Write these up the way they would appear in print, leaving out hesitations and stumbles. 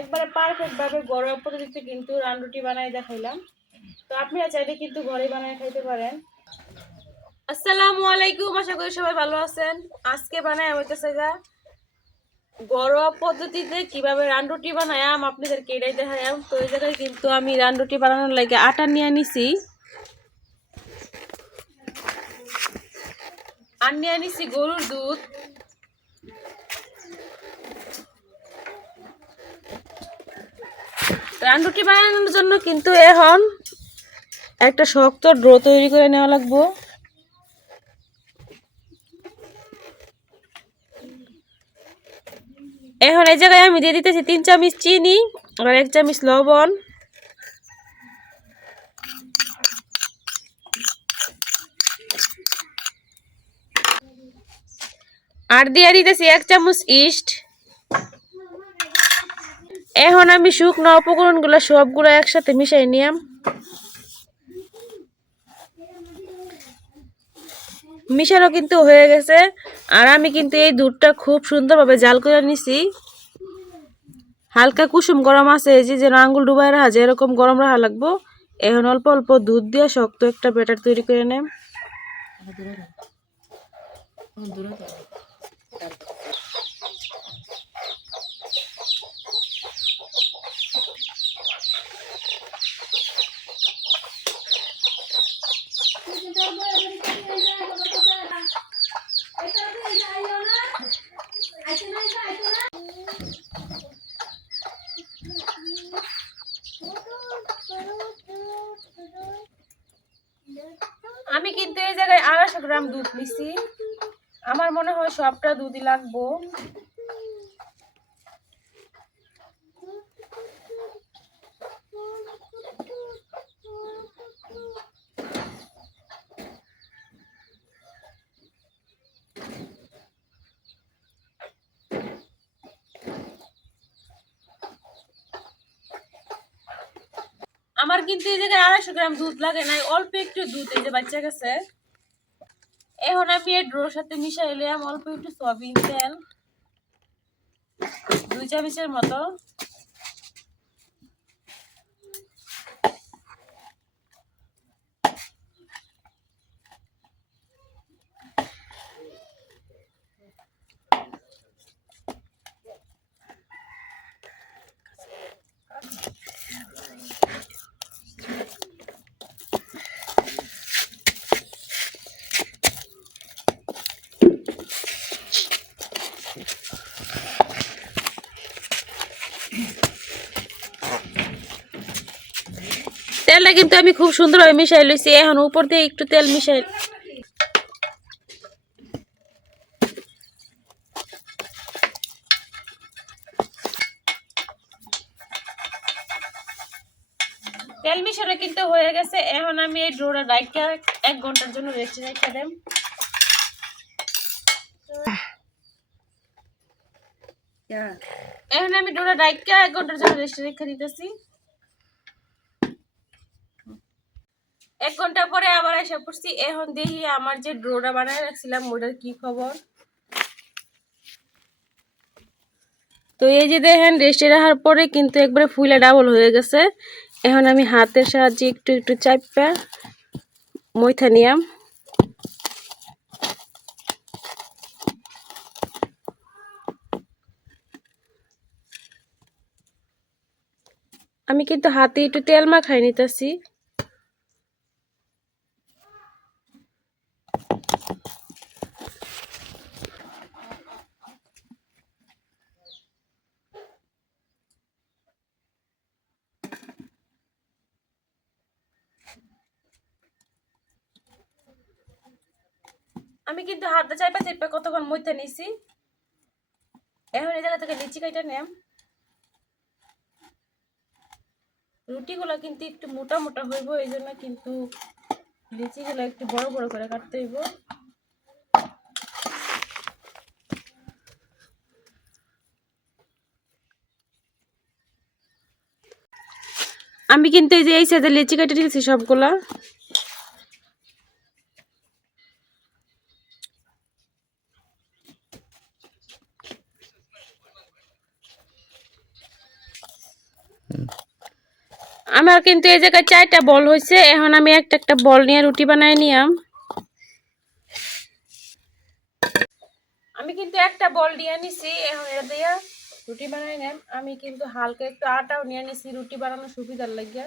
একবারে পারফেক্ট ভাবে ঘরোয়া পদ্ধতিতে কিন্তু রান রুটি বানাই দেখাইলাম। তো আপনারা চাইলে কিন্তু ঘরে বানায় খাইতে পারেন। আসসালামু আলাইকুম, আশা করি সবাই ভালো আছেন। আজকে বানাই হইতেছে গা ঘরোয়া পদ্ধতিতে কিভাবে রান রুটি বানায়াম আপনাদেরকে এটাই দেখায়াম। তো এই জায়গায় কিন্তু আমি রান রুটি বানানোর লাগে আটা নিয়ে নিছি, আর নিয়ে নিছি গরুর দুধ। রান রুটি বানানোর জন্য কিন্তু এখন একটা শক্ত ডো তৈরি করে নেওয়া লাগবো। এখন এই জায়গায় আমি দিয়ে দিতেছি 3 চামচ চিনি আর 1 চামচ লবণ। আর দিয়ে দিতেছি 1 চামচ ইস্ট। এখন আমি শুকনো উপকরণগুলো সবগুলো একসাথে মিশাই নিলাম। মিশানো কিন্তু হয়ে গেছে। আর আমি কিন্তু এই দুধটা খুব সুন্দরভাবে জাল করে নিছি। হালকা কুসুম গরম আছে, এই যে যেন আঙ্গুল ডুবাই রাখা যায় এরকম গরম রাখা লাগবো। এখন অল্প অল্প দুধ দিয়ে শক্ত একটা ব্যাটার তৈরি করে নেব। আমি কিন্তু এই জায়গায় 250 গ্রাম দুধ নিছি। আমার মনে হয় সবটা দুধই লাগবো। আমার কিন্তু এই জায়গায় 250 গ্রাম দুধ লাগে নাই, অল্প একটু দুধ এই যে বাচ্চা গেছে। এখন আমি এই ডোর সাথে মিশাই নিলাম অল্প একটু সয়াবিন তেল, 2 চামচের মতো। তেলটা কিন্তু আমি খুব সুন্দরভাবে মিশাই লইছি। এখন উপর দিয়ে একটু তেল মিশাই তেল মিশানো কিন্তু হয়ে গেছে। এখন আমি এই ডোটা ডাইকা 1 ঘন্টার জন্য রেস্টে রেখে দেব। এখন আমি ডোটা ডাইকা 1 ঘন্টার জন্য রেস্টে রেখে দিতেছি। 1 ঘন্টা পরে আবার এসে পড়ছি। এখন দেখি আমার যে ডোটা বানায় রাখছিলাম ওটার কি খবর। তো এই যে দেখেন রেস্টে রাখার পরে কিন্তু একবারে ফুলে ডাবল হয়ে গেছে। এখন আমি হাতের সাহায্যে একটু একটু চাপা মইথা নিয়াম। আমি কিন্তু হাতে একটু তেল মাখাই নিতেছি। আমি কিন্তু হাতে চাইপা চাইপা কতক্ষণ মইথা নিছি। এখন এই জায়গা থেকে লিচি কাইটা নেম। রুটিগুলো কিন্তু একটু মোটা মোটা হইব, এই জন্য কিন্তু লিচিগুলো একটু বড় বড় করে কাটতে হইব। আমি কিন্তু এই যে এই সাইজে লিচি কেটে নিয়েছি সবগুলা। আমার কিন্তু এই জায়গায় 4টা বল হয়েছে। এখন আমি একটা একটা বল নিয়ে রুটি বানাই নিলাম। আমি কিন্তু একটা বল নিয়ে নিছি, এখন এটা দিয়ে রুটি বানাই নেন। আমি কিন্তু হালকা একটু আটাও নিয়ে নিছি রুটি বানানোর সুবিধার লাগিয়া।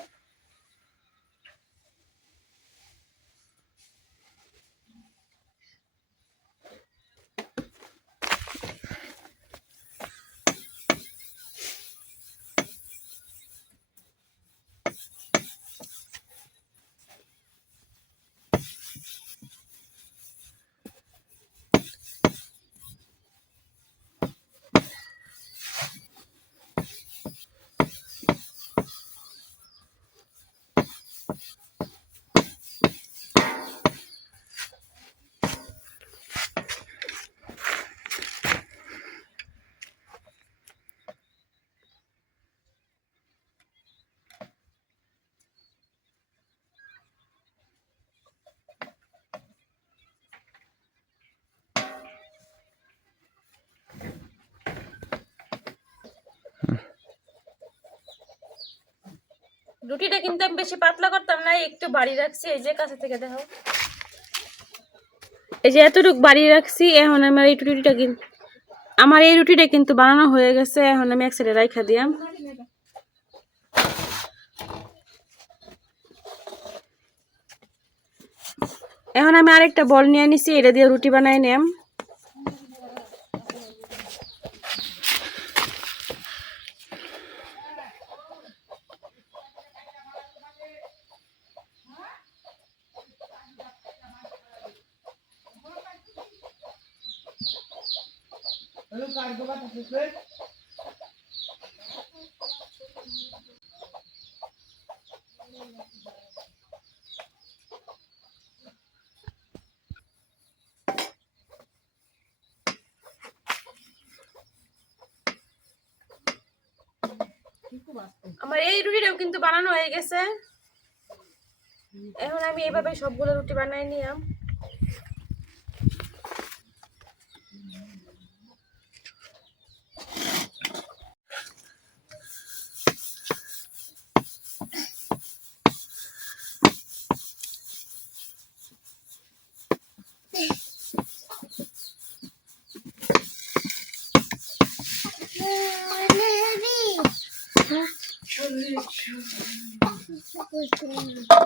রুটিটা কিন্তু আমি বেশি পাতলা করতাম না, একটু বাড়ি রাখছি। এই যে কাছে থেকে দেখো, এই যে এতটুকু বাড়ি রাখছি। এখন আমার এই রুটিটা কিন্তু বানানো হয়ে গেছে। এখন আমি এক সাইডে রাখা দিলাম। এখন আমি আরেকটা বল নিয়ে নিছি, এটা দিয়ে রুটি বানাই নিলাম। আমার এই রুটিটাও কিন্তু বানানো হয়ে গেছে। এখন আমি এইভাবে সবগুলো রুটি বানাই নিলাম।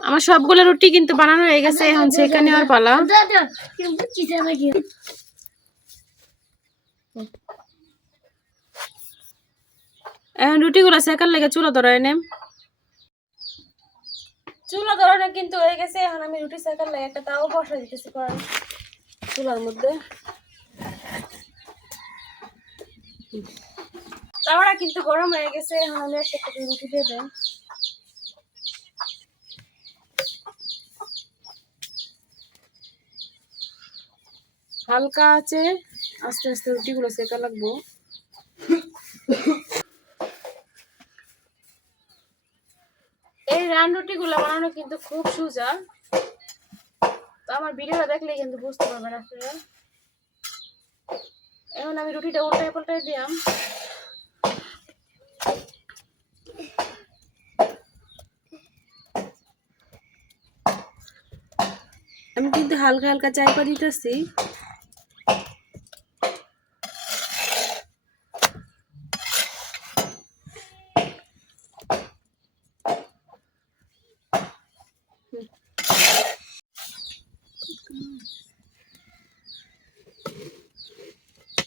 আমার সবগুলো রুটি কিন্তু বানানো হয়ে গেছে। এখন সেখানে আর পালা। এখন রুটিগুলো সেকার লেগে চুলা ধরাই নেম। চুলা ধরানো কিন্তু হয়ে গেছে। এখন আমি রুটি সেকার লেগে একটা তাও বসা দিতেছি চুলার মধ্যে। তাওয়াটা কিন্তু গরম হয়ে গেছে। এখন আমি একটা রুটি দিয়ে দেন। হালকা আছে, আস্তে আস্তে রুটিগুলো সেকা লাগবো। এই রান রুটিগুলো বানানো কিন্তু খুব সোজা। তো আমার ভিডিওটা দেখলে কিন্তু বুঝতে পারবেন আপনারা। এখন আমি রুটিটা উল্টায় পাল্টায় দিলাম। আমি কিন্তু হালকা হালকা চাইপা দিতেছি।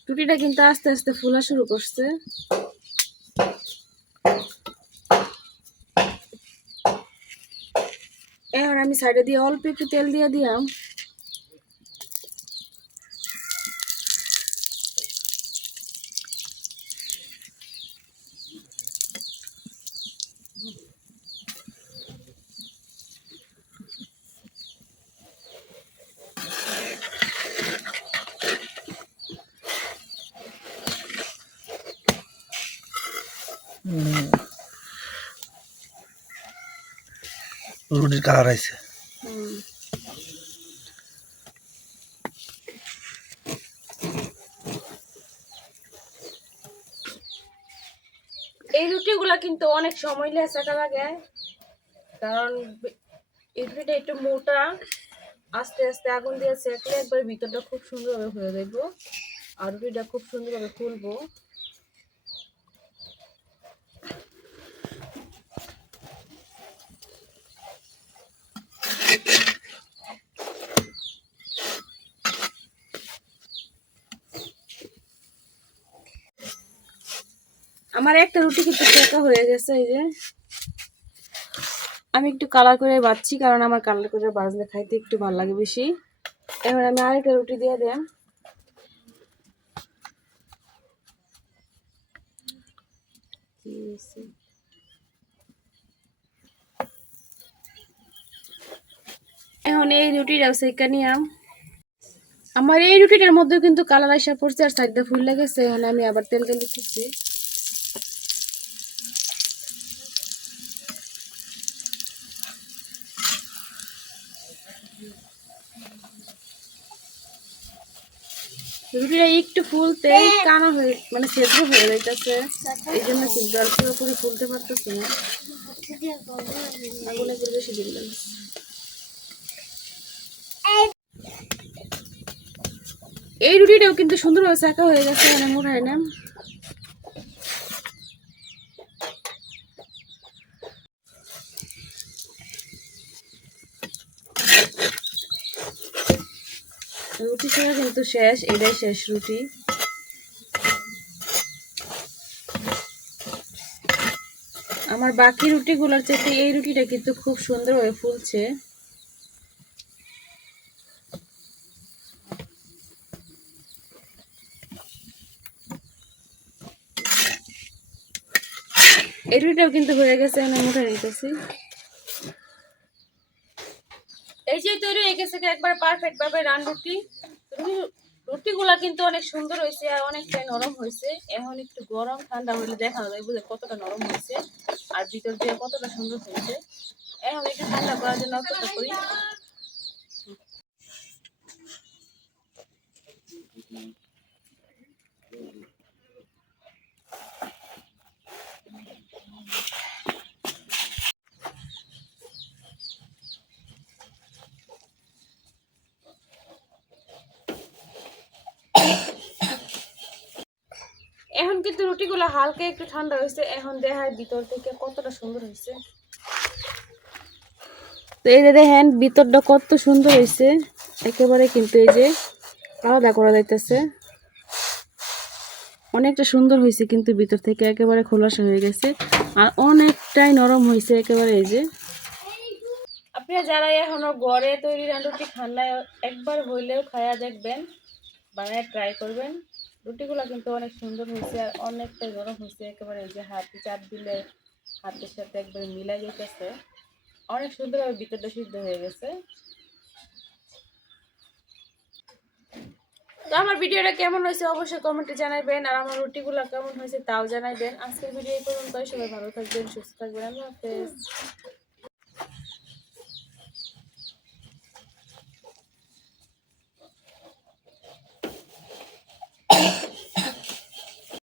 রুটিটা কিন্তু আস্তে আস্তে ফুলা শুরু করছে। এখন আমি সাইডে দিয়ে অল্প একটু তেল দিয়ে দিলাম। রুটির কালার আছে। এই রুটিগুলা কিন্তু অনেক সময় সেকা লাগে। কারণ এই রুটিটা একটু মোটা, আস্তে আস্তে আগুন দিয়ে সেঁকলে একবার ভিতরটা খুব সুন্দরভাবে হয়ে দেখবো, আর রুটিটা খুব সুন্দরভাবে ফুলবো। আমার একটা রুটি কিন্তু সেঁকা হয়ে গেছে। এই যে আমি একটু কালার করে বাচ্ছি, কারণ আমার কালার করে বাজলে খাইতে একটু ভালো লাগে বেশি। এবার আমি আরেকটা রুটি দিয়ে দেন। এখন এই রুটিটাও সেঁকা নিলাম। আমার এই রুটিটার মধ্যে কিন্তু কালার আসা পড়ছে আর সাইডটা ফুল লেগেছে। এখন আমি আবার তেল তেল দিচ্ছি। রুটিটা একটু ফুলতে কানা হয়ে মানে সেদ্ধ হয়ে যাইতেছে, এই জন্য কিন্তু আর পুরোপুরি ফুলতে পারতেছি না। আগুনে করে বেশি দিলাম। এই রুটিটাও কিন্তু সুন্দরভাবে সেঁকা হয়ে গেছে, মানে মুড়াই না। রুটি সেঁকা কিন্তু শেষ, এটাই শেষ রুটি। আমার বাকি রুটিগুলোর চাইতে এই রুটিটা কিন্তু খুব সুন্দরভাবে ফুলছে। এই রুটিটাও কিন্তু হয়ে গেছে, আমি মুখে নিতেছি। এই যে তৈরি হয়ে গেছে একবার পারফেক্ট ভাবে রান রুটি। রুটিগুলা কিন্তু অনেক সুন্দর হয়েছে আর অনেকটাই নরম হয়েছে। এখন একটু গরম ঠান্ডা হলে দেখা যায় বুঝে কতটা নরম হয়েছে আর ভিতর দিয়ে কতটা সুন্দর হয়েছে। এখন একটু ঠান্ডা করার জন্য অপেক্ষা করি। এখন কিন্তু রুটিগুলো হালকা একটু ঠান্ডা হয়েছে। এখন দেখায় ভিতর থেকে কতটা সুন্দর হয়েছে। তো এই যে দেখেন ভিতরটা কত সুন্দর হয়েছে, একেবারে কিন্তু এই যে আলাদা করা যাইতেছে। অনেকটা সুন্দর হয়েছে কিন্তু ভিতর থেকে একেবারে খোলাসা হয়ে গেছে আর অনেকটাই নরম হয়েছে একেবারে। এই যে আপনারা যারা এখনো ঘরে তৈরি রুটি খান না, একবার হইলেও খায়া দেখবেন, বানায় ট্রাই করবেন। রুটিগুলো কিন্তু অনেক সুন্দর হয়েছে আর অনেকটাই নরম হয়েছে একেবারে। এই যে হাতে চাপ দিলে হাতের সাথে একবারে মিলাই যেতেছে, অনেক সুন্দরভাবে ভিতরটা সিদ্ধ হয়ে গেছে। তো আমার ভিডিওটা কেমন হয়েছে অবশ্যই কমেন্টে জানাবেন, আর আমার রুটিগুলো কেমন হয়েছে তাও জানাবেন। আজকের ভিডিও এই পর্যন্তই। সবাই ভালো থাকবেন, সুস্থ থাকবেন। আল্লাহ হাফেজ।